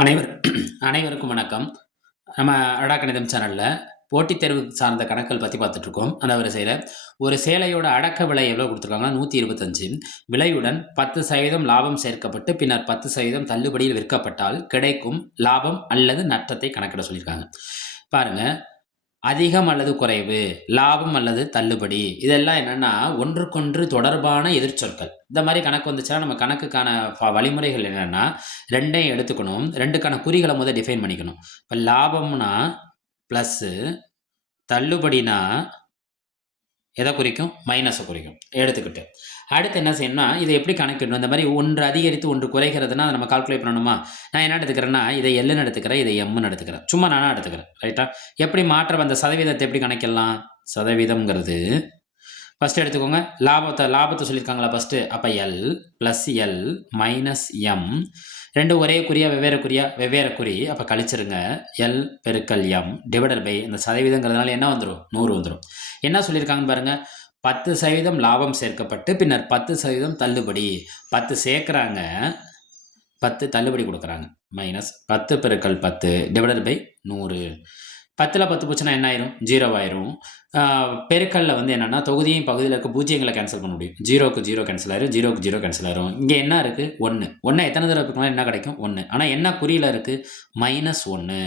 அனைவர் அனைவருக்கும் வணக்கம். நம்ம அடா கணிதம் சேனலில் போட்டித் தேர்வு சார்ந்த கணக்குகள் பற்றி பார்த்துட்ருக்கோம். அந்த வரிசையில் ஒரு சேலையோட அடக்க விலை எவ்வளோ கொடுத்துருக்காங்கன்னா 125, விலையுடன் 10% லாபம் சேர்க்கப்பட்டு பின்னர் 10% தள்ளுபடியில் விற்கப்பட்டால் கிடைக்கும் லாபம் அல்லது நட்டத்தை கணக்கிட சொல்லியிருக்காங்க. பாருங்கள், அதிகம் அல்லது குறைவு, லாபம் அல்லது தள்ளுபடி, இதெல்லாம் என்னன்னா ஒன்றுக்கொன்று தொடர்பான எதிர்ச்சொற்கள். இந்த மாதிரி கணக்கு வந்துச்சுன்னா நம்ம கணக்குக்கான வழிமுறைகள் என்னன்னா 2யும் எடுத்துக்கணும். 2க்கான குறிகளை முதல் டிஃபைன் பண்ணிக்கணும். இப்போ லாபம்னா ப்ளஸ்ஸு, தள்ளுபடினா எதை குறிக்கும்? மைனஸை குறிக்கும் எடுத்துக்கிட்டு. அடுத்து என்ன செய்யணும்னா இதை எப்படி கணக்கிடணும்? இந்த மாதிரி ஒன்று அதிகரித்து ஒன்று குறைகிறதுனா அதை நம்ம கால்குலேட் பண்ணணுமா? நான் என்ன எடுத்துக்கிறேன்னா இதை எல்லுன்னு எடுத்துக்கிறேன், இதை எம்முன்னு எடுத்துக்கிறேன். சும்மா நானாக எடுத்துக்கிறேன். ரைட்டா? எப்படி மாற்றம் அந்த சதவீதத்தை எப்படி கணக்கிடலாம்? சதவீதம்ங்கிறது ஃபஸ்ட்டு எடுத்துக்கோங்க. லாபத்தை சொல்லியிருக்காங்களா ஃபஸ்ட்டு? அப்போ L plus L minus M, ரெண்டும் ஒரே குறியா வெவ்வேறு குறி. அப்போ கழிச்சிருங்க. எல் பெருக்கல் எம் டிவைடட் பை இந்த சதவீதங்கிறதுனால என்ன வந்துடும்? 100 வந்துடும். என்ன சொல்லியிருக்காங்கன்னு பாருங்கள். 10% லாபம் சேர்க்கப்பட்டு பின்னர் 10% தள்ளுபடி. 10 சேர்க்குறாங்க, 10 தள்ளுபடி கொடுக்குறாங்க. மைனஸ் 10 பெருக்கல் 10 டிவைடட் பை 100. 10ல் 10 போச்சுன்னா என்ன ஆயிரும்? 0 ஆயிரும். பெருக்கல்ல வந்து என்னென்னா தொகுதியும் பகுதியில் இருக்க பூஜ்ஜியங்களை கேன்சல் பண்ண முடியும். 0க்கு 0 கேன்சல் ஆயிரும், 0க்கு 0 கேன்சல் ஆயிரும். இங்கே என்ன இருக்குது? 1. 1 எத்தனை தடவை இருக்குன்னா என்ன கிடைக்கும்? 1. ஆனால் என்ன குறியில் இருக்குது? -1.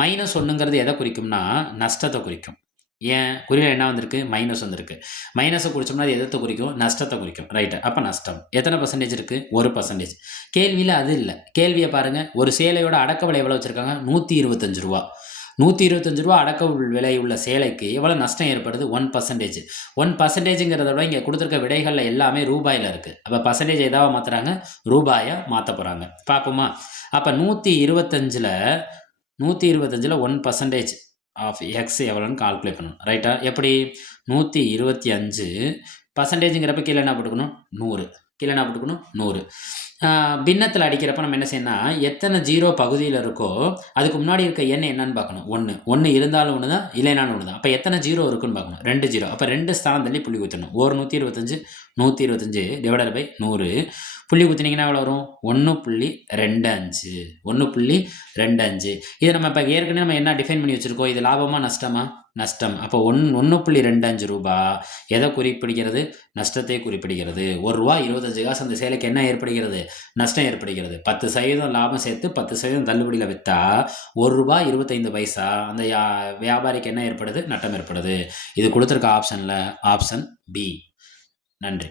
-1ங்கிறது எதை குறிக்கும்னா நஷ்டத்தை குறிக்கும். ஏன்? குறியில் என்ன வந்திருக்கு? மைனஸ் வந்திருக்கு. மைனஸை குறிச்சோம்னா அது எதை குறிக்கும்? நஷ்டத்தை குறிக்கும். ரைட்டு. அப்போ நஷ்டம் எத்தனை பர்சன்டேஜ் இருக்குது? 1%. கேள்வியில் அது இல்லை. கேள்வியை பாருங்கள். ஒரு சேலையோட அடக்க விலை எவ்வளோ வச்சுருக்காங்க? 125 ரூபா. 125 ரூபா அடக்க விலை உள்ள சேலைக்கு எவ்வளோ நஷ்டம் ஏற்படுது? 1%. 1%ங்கிறத விட இங்கே கொடுத்துருக்க விடைகளில் எல்லாமே ரூபாயில் இருக்குது. அப்போ பர்சன்டேஜ் எதாவது மாற்றுறாங்க? ரூபாயை மாற்ற போகிறாங்க. பார்ப்போமா? அப்போ 125ல் 1% ஆஃப் எக்ஸ் எவ்வளோன்னு கால்குலேட் பண்ணணும். ரைட்டா? எப்படி? 125 பர்சன்டேஜுங்கிறப்ப கீழே என்ன போட்டுக்கணும்? 100. கீழே என்ன போட்டுக்கணும்? 100. பின்னத்தில் அடிக்கிறப்ப நம்ம என்ன செய்யணும்? எத்தனை 0 பகுதியில் இருக்கோ அதுக்கு முன்னாடி இருக்க எண் என்னன்னு பார்க்கணும். 1 இருந்தாலும் 1 தான், இல்லைனாலும் 1 தான். அப்போ எத்தனை 0 இருக்குன்னு பார்க்கணும். 2 0. அப்போ 2 ஸ்தானம் தள்ளி புள்ளி குத்தணும். ஒரு 125 டிவைடட் பை 100. புள்ளி குத்தினீங்கன்னா எவ்வளோ வரும்? 1.25. 1.25. இதை நம்ம இப்போ ஏற்கனவே நம்ம என்ன டிஃபைன் பண்ணி வச்சுருக்கோம்? இது லாபமா நஷ்டமா? நஷ்டம். அப்போ 1.25 ரூபா எதை குறிப்பிடுகிறது? நஷ்டத்தை குறிப்பிடுகிறது. ₹1.25 அந்த சேலைக்கு என்ன ஏற்படுகிறது? நஷ்டம் ஏற்படுகிறது. 10% லாபம் சேர்த்து 10% தள்ளுபடியில் விற்றா ₹1.25 அந்த வியாபாரிக்கு என்ன ஏற்படுது? நட்டம் ஏற்படுது. இது கொடுத்துருக்க ஆப்ஷனில் ஆப்ஷன் பி. நன்றி.